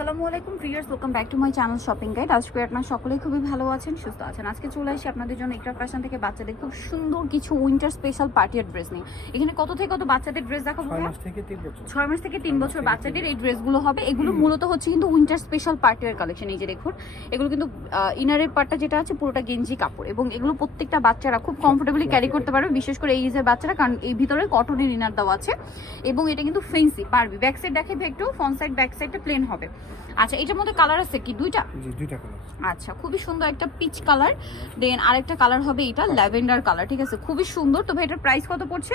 আসসালামু আলাইকুম viewers, welcome back to my channel shopping guide. আজকে আপনারা সকলেই খুবই ভালো আছেন, সুস্থ আছেন। আজকে চলে আসি আপনাদের জন্য ইকরা ফ্যাশন থেকে বাচ্চাদের খুব সুন্দর কিছু উইন্টার স্পেশাল পার্টির ড্রেস নিয়ে। এখানে কত থেকে কত বাচ্চাদের ড্রেস দেখাবো? 6 মাস থেকে 3 বছর। 6 মাস থেকে 3 বছর বাচ্চাদের এই ড্রেসগুলো হবে। এগুলো মূলত হচ্ছে কিন্তু উইন্টার স্পেশাল পার্টির কালেকশন। এই যে দেখুন, এগুলো কিন্তু ইনারের পার্টটা যেটা আছে পুরোটা গেঞ্জি কাপড়, এবং এগুলো প্রত্যেকটা বাচ্চারা খুব কমফোর্টেবলি ক্যারি করতে পারবে, বিশেষ করে এই এজের বাচ্চারা, কারণ এই ভিতরে কটনের ইনার দেওয়া আছে। এবং এটা কিন্তু ফেন্সি পারবি। ব্যাক সাইড দেখাবে একটু, ফ্রন্ট সাইড ব্যাক সাইডটা প্লেন হবে। আচ্ছা, এটার মধ্যে কালার আছে কি? দুইটা? জি, দুইটা কালার। আচ্ছা, খুবই সুন্দর একটা পিচ কালার, দেন আরেকটা কালার হবে এটা ল্যাভেন্ডার কালার। ঠিক আছে, খুবই সুন্দর। তবে এটার প্রাইস কত পড়ছে?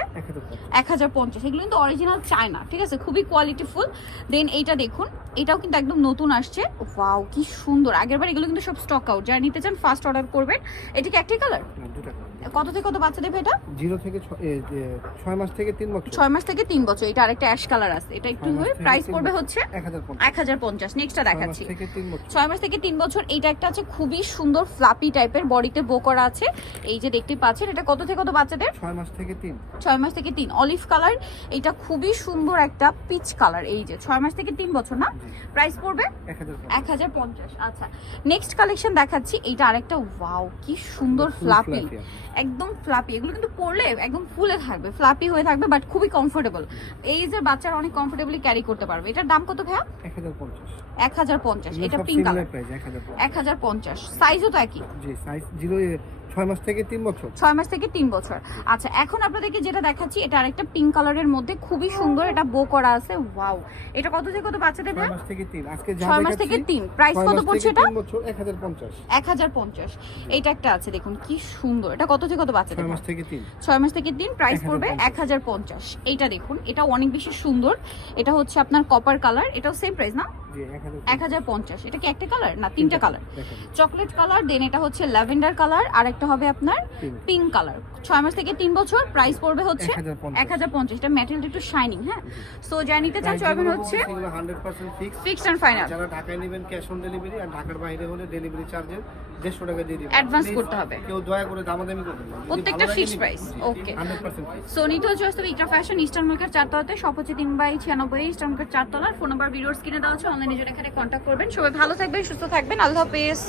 1050। এগুলো কিন্তু অরিজিনাল চায়না, ঠিক আছে, খুবই কোয়ালিটিফুল। দেন এইটা দেখুন, এটাও কিন্তু একদম নতুন আসছে। ওয়াও, কি সুন্দর। আগেরবার এগুলো কিন্তু সব স্টক আউট। যারা নিতে চান ফার্স্ট অর্ডার করবেন। এটা কি একটাই কালার? দুইটা কালার। কত থেকে কত বাচ্চা দেবে এটা? 0 থেকে 6 মাস থেকে 3 বছর। 6 মাস থেকে 3 বছর। এটা আরেকটা অ্যাশ কালার আছে, এটা একটু হয়ে প্রাইস পড়বে হচ্ছে 1050। নেক্সটটা দেখাচ্ছি 6 মাস থেকে 3 বছর। এইটা একটা আছে খুবই সুন্দর ফ্লাপি টাইপের, বডিতে বো করা আছে। এই যে দেখতে পাচ্ছেন, এটা কত থেকে কত বাচ্চাদের? 6 মাস থেকে 3। 6 মাস থেকে 3। অলিভ কালার, এটা খুবই সুন্দর একটা পিচ কালার। এই যে 6 মাস থেকে 3 বছর না, প্রাইস পড়বে 1050। আচ্ছা, নেক্সট কালেকশন দেখাচ্ছি। এইটা আরেকটা, ওয়াও কি সুন্দর ফ্লাপি, একদম ফ্লাপি। এগুলো কিন্তু পরলে একদম ফুলে থাকবে, ফ্লাপি হয়ে থাকবে, বাট খুবই কমফোর্টেবল। এই যে বাচ্চারা অনেক কমফোর্টেবলি ক্যারি করতে পারবে। এটার দাম কত ভাইয়া? 1050। এটা পিঙ্ক কালার, 1050। সাইজও তো একই? জি, সাইজ 6 মাস থেকে 3 বছর। 6 মাস থেকে 3 বছর। আচ্ছা, এখন আপনাদেরকে যেটা দেখাচ্ছি, এটা আরেকটা পিঙ্ক কালারের মধ্যে খুবই সুন্দর, এটা বো করা আছে। ওয়াও, এটা কত থেকে কত বাচ্চাদের? 6 মাস থেকে 3। আজকে যা 6 মাস থেকে 3। প্রাইস কত পড়ছে এটা? 3 বছর 1050। 1050। এটা একটা আছে দেখুন, কি সুন্দর। এটা কত থেকে কত বাচ্চাদের? 6 মাস থেকে 3। 6 মাস থেকে 3। প্রাইস পড়বে 1050। এইটা দেখুন, এটা অনেক বেশি সুন্দর। এটা হচ্ছে আপনার কপার কালার, এটাও সেম প্রাইস না? জি, 1050। এটা কি একটা কালার না তিনটা কালার? চকলেট কালার, দেন এটা হচ্ছে ল্যাভেন্ডার কালার, আর একটা হবে আপনার পিঙ্ক কালার। 6 মাস থেকে 3 বছর। প্রাইস পড়বে হচ্ছে 1050। এটা ম্যাটেরিয়ালটা একটু শাইনিং। হ্যাঁ, সো যা নিতে চান চয়েবেন হচ্ছে 100% ফিক্সড এন্ড ফাইনাল। যারা ঢাকায় নেবেন ক্যাশ অন ডেলিভারি, আর ঢাকার বাইরে হলে ডেলিভারি চার্জের 150 টাকা দিয়ে দিবেন। অ্যাডভান্স করতে হবে। কেউ দয়া করে দামাদামি করবেন না, প্রত্যেকটা ফিক্সড প্রাইস। ওকে, 100% ফিক্স। সো নিতে হচ্ছে আসলে ইকরা ফ্যাশন, ইস্টার্ন মার্কেট 4 তলাতে, শপ হচ্ছে 3/96, ইস্টার্ন মার্কেট 4 তলার। ফোন নাম্বার ভিডিওর স্ক্রিনে দেওয়া আছে, অনলাইনে জন্য এখানে কন্ট্যাক্ট করবেন। সবাই ভালো থাকবেন, সুস্থ থাকবেন, আল্লাহ হাফেজ।